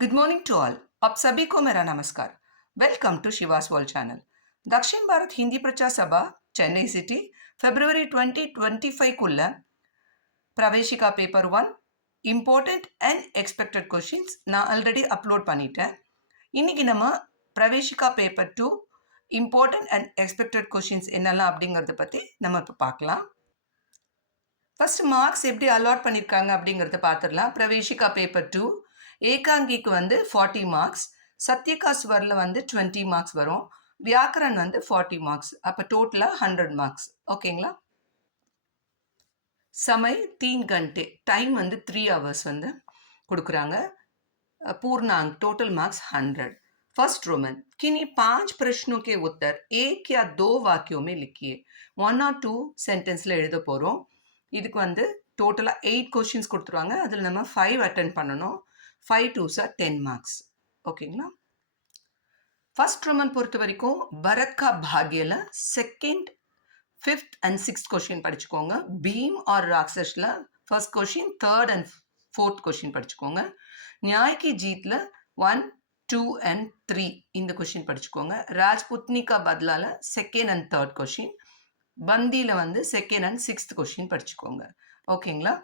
Good morning to all. आप सभी को मेरा नमस्कार। Welcome to Shivas world channel. Dakshin Bharat Hindi Prachar Sabha Chennai city February 2025 कुள்ள Praveshika paper 1 important and expected questions நான் ஆல்ரெடி அப்லோட் பண்ணிட்டேன். இன்னைக்கு நம்ம Praveshika paper 2 important and expected questions என்னெல்லாம் அப்படிங்கிறத பற்றி நம்ம இப்போ பார்க்கலாம். ஃபர்ஸ்ட் மார்க்ஸ் எப்படி அலாட் பண்ணியிருக்காங்க அப்படிங்கிறத பார்த்துடலாம். பிரவேசிகா பேப்பர் 2 ஏகாங்கிக்கு வந்து 40 மார்க்ஸ், சத்யகா ஸ்வரில் வந்து 20 மார்க்ஸ் வரும், வியாக்கரன் வந்து 40 மார்க்ஸ், அப்போ டோட்டலாக 100 மார்க்ஸ். ஓகேங்களா? समय 3 घंटे, टाइम வந்து 3 hours வந்து கொடுக்குறாங்க. पूर्णांक टोटल मार्क्स 100. फर्स्ट रोमन किन्हीं 5 प्रश्नों के उत्तर एक या 2 वाक्यों में लिखिए. 1 or 2 சென்டென்ஸில் எழுத போகிறோம். இதுக்கு வந்து டோட்டலாக 8 கொஷின்ஸ் கொடுத்துருவாங்க. அதில் நம்ம 5 அட்டென்ட் பண்ணணும். 5 2s are 10 மார்க்ஸ். ஓகேங்களா? ஃபர்ஸ்ட் ரோமன் பொறுத்த வரைக்கும் பரத் கா பாக்யல second, 5th and 6th question படிச்சுக்கோங்க. பீம் ஆர் ராக்ஷஸில் first question, 3rd and 4th question படிச்சுக்கோங்க. நியாய் கி ஜீத்தில் 1 2 and 3 இந்த கொஷின் படிச்சுக்கோங்க. ராஜ்புத்னி கா பத்லால 2nd and 3rd கொஷின், பந்தியில் வந்து 2nd and 6th கொஷின் படிச்சுக்கோங்க. ஓகேங்களா?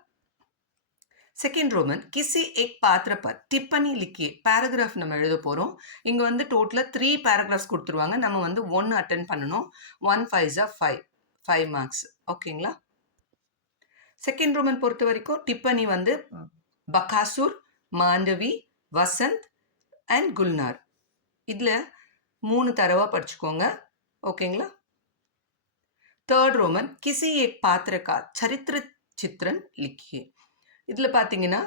செகண்ட் ரோமன் கிசி एक पात्र पर टिप्पणी लिखिए. பேராகிராஃப் நம்ம எழுத போகிறோம். இங்கே வந்து டோட்டலாக 3 பேராகிராஃப்ஸ் கொடுத்துருவாங்க. நம்ம வந்து 1 அட்டென்ட் பண்ணணும். 1 5s are 5 மார்க்ஸ். ஓகேங்களா? செகண்ட் ரோமன் பொறுத்த வரைக்கும் டிப்பனி வந்து பகாசுர், மாண்டவி, வசந்த் அண்ட் குல்னார். இதில் 3 தடவை படிச்சுக்கோங்க. ஓகேங்களா? தேர்ட் ரோமன் கிசி एक पात्र का चरित्र चित्रण लिखिए. இதில் பார்த்தீங்கன்னா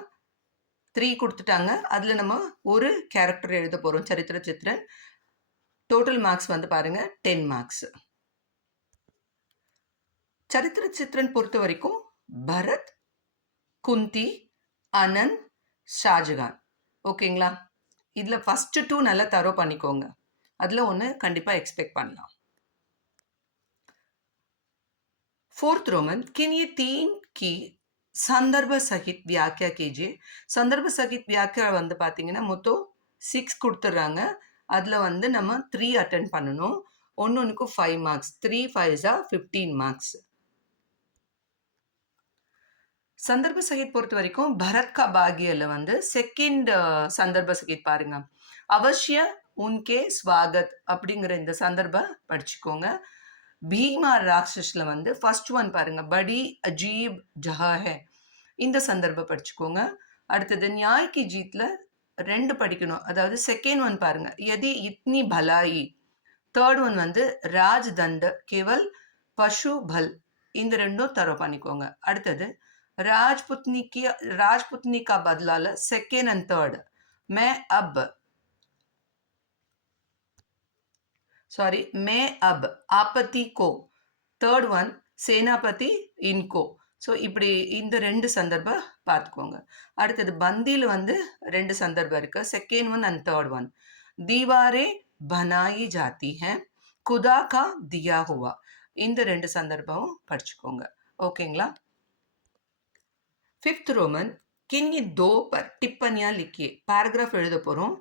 3 கொடுத்துட்டாங்க. அதில் நம்ம ஒரு கேரக்டர் எழுத போகிறோம், சரித்திர சித்திரன். டோட்டல் மார்க்ஸ் வந்து பாருங்கள் 10 மார்க்ஸ். சரித்திர சித்திரன் பொறுத்த வரைக்கும் பரத், குந்தி, அனந்த், ஷாஜகான். ஓகேங்களா? இதில் ஃபஸ்ட்டு 2 நல்லா தரோ பண்ணிக்கோங்க. அதில் ஒன்று கண்டிப்பாக எக்ஸ்பெக்ட் பண்ணலாம். फोर्थ रोमन किन्हीं 3 की संदर्भ सहित व्याख्या कीजिए. संदर्भ सहित व्याख्या வந்து பார்த்தீங்கன்னா மொத்தம் 6 கொடுத்துட்றாங்க. அதில் வந்து நம்ம 3 அட்டென்ட் பண்ணணும். ஒன்றுக்கு 5 மார்க்ஸ். 3 5s are 15 marks. சந்தர்ப்ப சகித் பொறுத்த வரைக்கும் பரத் கா பாகியில் வந்து செகண்ட் சந்தர்ப்ப சகித் பாருங்க. அவசிய உன்கே ஸ்வாகத் அப்படிங்கிற இந்த சந்தர்ப்ப படிச்சுக்கோங்க. பீமா ராட்சஸில் வந்து ஃபர்ஸ்ட் ஒன் பாருங்க, படி அஜீப் ஜஹா ஹே, இந்த சந்தர்ப்பம் படிச்சுக்கோங்க. அடுத்தது நியாய் கி ஜீத்தில் 2 படிக்கணும். அதாவது செகண்ட் ஒன் பாருங்க, யதி இத்னி பலாயி. தேர்ட் ஒன் வந்து ராஜ் தண்ட் கேவல் பசு பல், இந்த 2ம் தரோ பண்ணிக்கோங்க. அடுத்தது ராஜ்புத்னி கா பத்லால செகண்ட் அண்ட் தேர்ட் மே அப் आपत्ति को, தேர்ட் ஒன் சேனாபதி இன்கோ. ஸோ இப்படி இந்த 2 சந்தர்ப்பம் பார்த்துக்கோங்க. அடுத்தது பந்தியில் வந்து 2 சந்தர்ப்பம் இருக்குது, second one and third one. தீவாரே பனாயி ஜாத்தி ஹே, குதா கா தியா ஹுவா, இந்த 2 சந்தர்ப்பமும் படிச்சுக்கோங்க. ஓகேங்களா? ஃபிஃப்த் ரோமன் கின்கி 2 பர் டிப்பனியா லிக்கியே. பேராகிராஃப் எழுத போகிறோம்.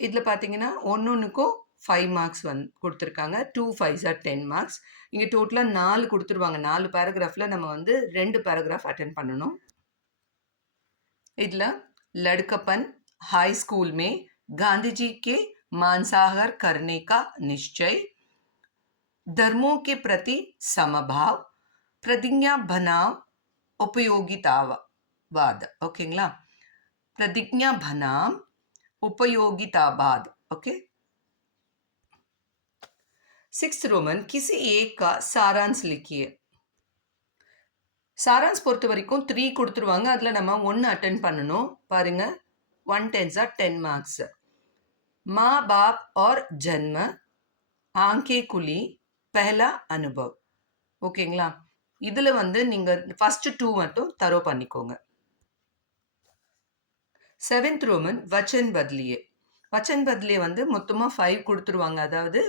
இதில் பார்த்தீங்கன்னா ஒன்றுக்கும் 5 மார்க்ஸ் வந்து கொடுத்துருக்காங்க. 2 5s are 10 மார்க்ஸ். இங்கே டோட்டலாக 4 கொடுத்துருவாங்க. 4 பேராகிராஃபில் நம்ம வந்து 2 பேராகிராஃப் அட்டென்ட் பண்ணணும். இதில் लड़कपन हाई स्कूल में गांधी जी के मांसाहार करने का निश्चय, धर्मों के प्रति समभाव, प्रतिज्ञा बनाम उपयोगितावाद. ஓகேங்களா? प्रतिज्ञा बनाम उपयोगितावाद. ओके. 6th रोमन किसी एक का सारांश लिखिए. சாரான்ஸ் பொறுத்த வரைக்கும் 3 கொடுத்துருவாங்க. அதில் நம்ம 1 அட்டென்ட் பண்ணணும். பாருங்க, 1 10s are 10 மார்க்ஸ். माँ बाप और जन्म, आंखें खुली, पहला अनुभव. ஓகேங்களா? இதில் வந்து நீங்கள் ஃபஸ்ட்டு 2 மட்டும் தரோ பண்ணிக்கோங்க. 7th Roman வச்சன் பத்லியே. வச்சன் பத்லியே வந்து மொத்தமாக 5 கொடுத்துருவாங்க. அதாவது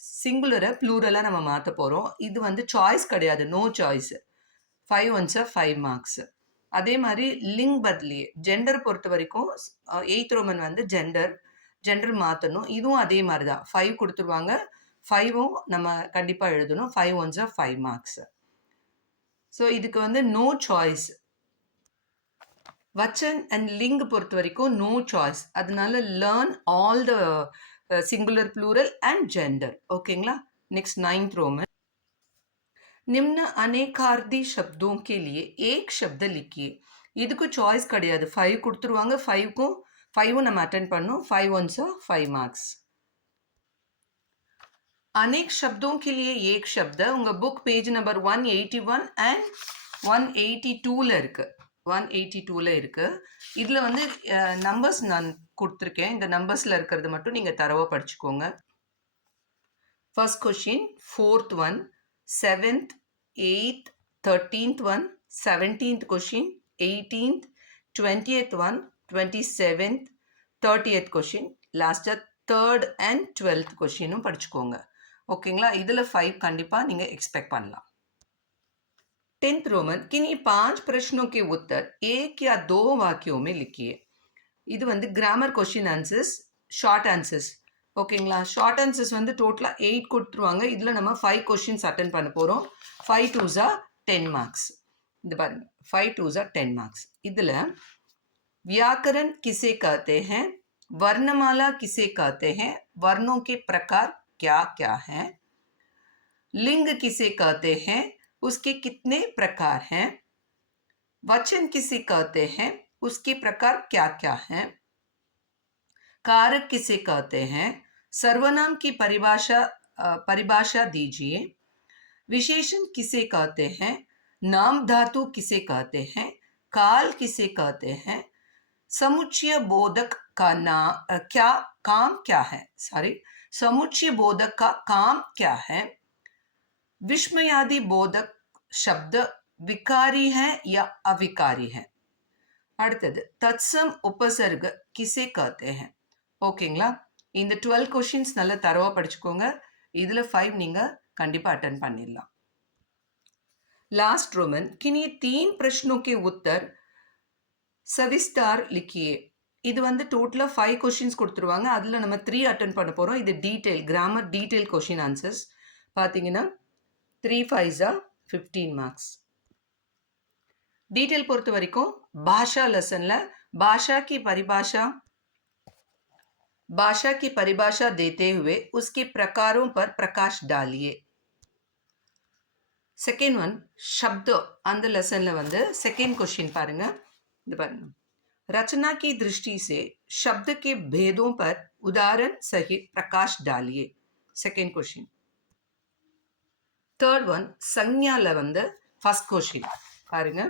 சிங்குலரை ப்ளூரலாக நம்ம மாற்ற போகிறோம். இது வந்து சாய்ஸ் கிடையாது, no choice. 5 1s are 5 marks. அதே மாதிரி லிங் பத்லியே ஜெண்டர் பொறுத்த வரைக்கும் 8th ரோமன் வந்து ஜெண்டர் மாற்றணும். இதுவும் அதே மாதிரி தான் 5 கொடுத்துருவாங்க. 5ம் நம்ம கண்டிப்பாக எழுதணும். 5 ஒன்ஸ் 5 மார்க்ஸ். ஸோ இதுக்கு வந்து நோ சாய்ஸ். வச்சன் அண்ட் லிங் பொறுத்த வரைக்கும் நோ சாய்ஸ். அதனால learn all the singular plural and gender. ஓகேங்களா? नेक्स्ट 9th रोमन निम्न अनेकार्थी शब्दों के लिए एक शब्द लिखिए. இதுக்கு சாய்ஸ் கிடையாது. 5 கொடுத்துருவாங்க. 5ம் நம்ம அட்டென்ட் பண்ணோம். 5 ஒன்ஸ் 5 மார்க்ஸ். अनेक शब्दों के लिए एक शब्द உங்க புக் பேஜ் நம்பர் 181 and 182ல இருக்கு. 182ல இருக்கு. இதுல வந்து நம்பர்ஸ் நான் கொடுத்துருக்கேன். இந்த நம்பர்ஸ்ல இருக்கிறது மட்டும் நீங்க தரவா படிச்சுக்கோங்க. First question, 4th one, 7th, 8th, 13th one, 17th question, 18th, 20th one, 27th, 30th question, last 3rd and 12th questionும் படிச்சுக்கோங்க. ஓகேங்களா? இதில் 5 கண்டிப்பாக நீங்கள் எக்ஸ்பெக்ட் பண்ணலாம். 10th रोमन किन्हीं 5 प्रश्नों के उत्तर एक या 2 वाक्यों में लिखिए. இது வந்து grammar question answers, short answers. ஓகேங்களா? ஷார்ட் ஆன்சர்ஸ் வந்து டோட்டலாக 8 கொடுத்துருவாங்க. இதில் நம்ம 5 கொஸ்டின்ஸ் அட்டன் பண்ண போகிறோம். 5 2s 10 மார்க்ஸ். இது பாருங்க, 5 2s 10 மார்க்ஸ். இதில் व्याकरण किसे कहते हैं, वर्णमाला किसे कहते हैं, वर्णों के प्रकार क्या क्या हैं, लिंग किसे कहते हैं, उसके कितने प्रकार हैं, वचन किसे कहते हैं, उसके प्रकार क्या क्या हैं, कारक किसे कहते हैं, सर्वनाम की परिभाषा दीजिए, विशेषण किसे कहते हैं, नाम धातु किसे कहते हैं, काल किसे कहते हैं, समुच्चय बोधक का काम क्या है, समुच्चय बोधक का काम क्या है, विस्मयादि बोधक शब्द विकारी है या अविकारी है. அடுத்தது தத்சம் உபசர்க கிசே कहते हैं. ஓகேங்களா? இந்த 12 क्वेश्चंस நல்லா தரவா படிச்சுக்கோங்க. இதில் 5 நீங்கள் கண்டிப்பாக அட்டன் பண்ணிடலாம். लास्ट रोमन किन्हीं 3 प्रश्नों के उत्तर सविस्तार लिखिए. இது வந்து டோட்டலாக 5 கொஷின்ஸ் கொடுத்துருவாங்க. அதில் நம்ம 3 அட்டன் பண்ண போகிறோம். இது detail grammar detail question answers. பார்த்தீங்கன்னா 3 5s 15 மார்க்ஸ். डिटेल பொறுத்த வரைக்கும் भाषा लेसन भाषा की परिभाषा देते हुए उसके प्रकारों पर प्रकाश डालिए. सेकेंड वन शब्द அந்த லெசன்ல வந்து सेकेंड क्वेश्चन பாருங்க. இது பாருங்க, रचना की दृष्टि से शब्द के भेदों पर उदाहरण सहित प्रकाश डालिए. Second question. थर्ड वन संज्ञाல வந்து फर्स्ट क्वेश्चन பாருங்க.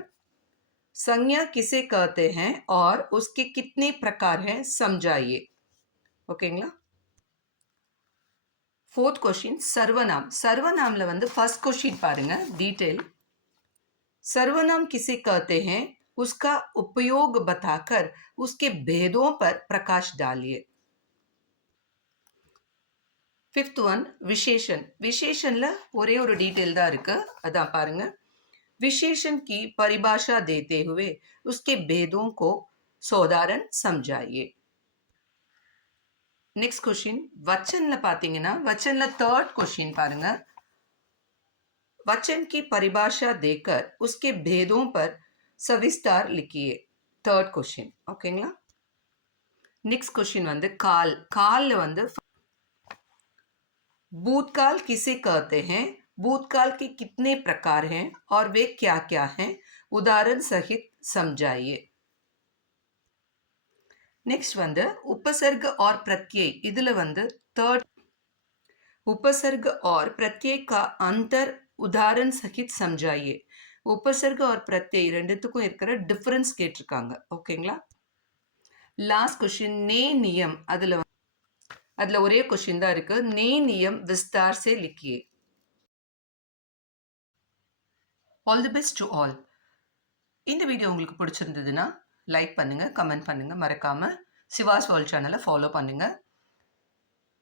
संज्ञा किसे कहते हैं और उसके कितने प्रकार हैं समझाइए. ஓகேங்களா? फोर्थ क्वेश्चन सर्वनाम. सर्वनामல வந்து फर्स्ट क्वेश्चन பாருங்க डिटेल. सर्वनाम किसे कहते हैं उसका उपयोग बताकर उसके भेदों पर प्रकाश डालिए. फिफ्थ वन विशेषण. विशेषणல ஒரே ஒரு டீடைல் தான் இருக்கு, அதான் பாருங்க. विशेषण की परिभाषा देते हुए उसके भेदों को सोदारण समझाइए. नेक्स्ट क्वेश्चन वचनல பாத்தீங்கன்னா वचनல थर्ड क्वेश्चन பாருங்க. वचन की परिभाषा देकर उसके भेदों पर सविस्तार लिखिए. Third question. ஓகேங்களா? नेक्स्ट क्वेश्चन வந்து काल. कालல வந்து भूतकाल किसे कहते हैं, भूतकाल के कितने प्रकार हैं और वे क्या क्या हैं, उदाहरण सहित समझाइए. नेक्स्ट வந்து उपसर्ग और प्रत्यय. இதில் வந்து थर्ड उपसर्ग और प्रत्यय का अंतर उदाहरण सहित समझाइए. उपसर्ग और प्रत्यय ரெண்டுத்துக்கும் இருக்கிற டிஃபரன்ஸ் கேட்டிருக்காங்க. ஓகேங்களா? லாஸ்ட் क्वेश्चन ने नियम. அதில் ஒரே क्वेश्चन தான் இருக்கு. ने नियम विस्तार से लिखिए. All the best to all. இந்த வீடியோ உங்களுக்கு பிடிச்சிருந்ததுன்னா லைக் பண்ணுங்கள், கமெண்ட் பண்ணுங்கள், மறக்காமல் சிவாஸ் வேர்ல்ட் சேனலை ஃபாலோ பண்ணுங்கள்.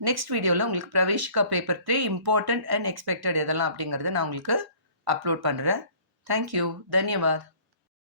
நெக்ஸ்ட் வீடியோவில் உங்களுக்கு Praveshika paper 3 important and expected எதெல்லாம் அப்படிங்கிறத நான் உங்களுக்கு அப்லோட் பண்ணுறேன். தேங்க்யூ, தன்யவாத்.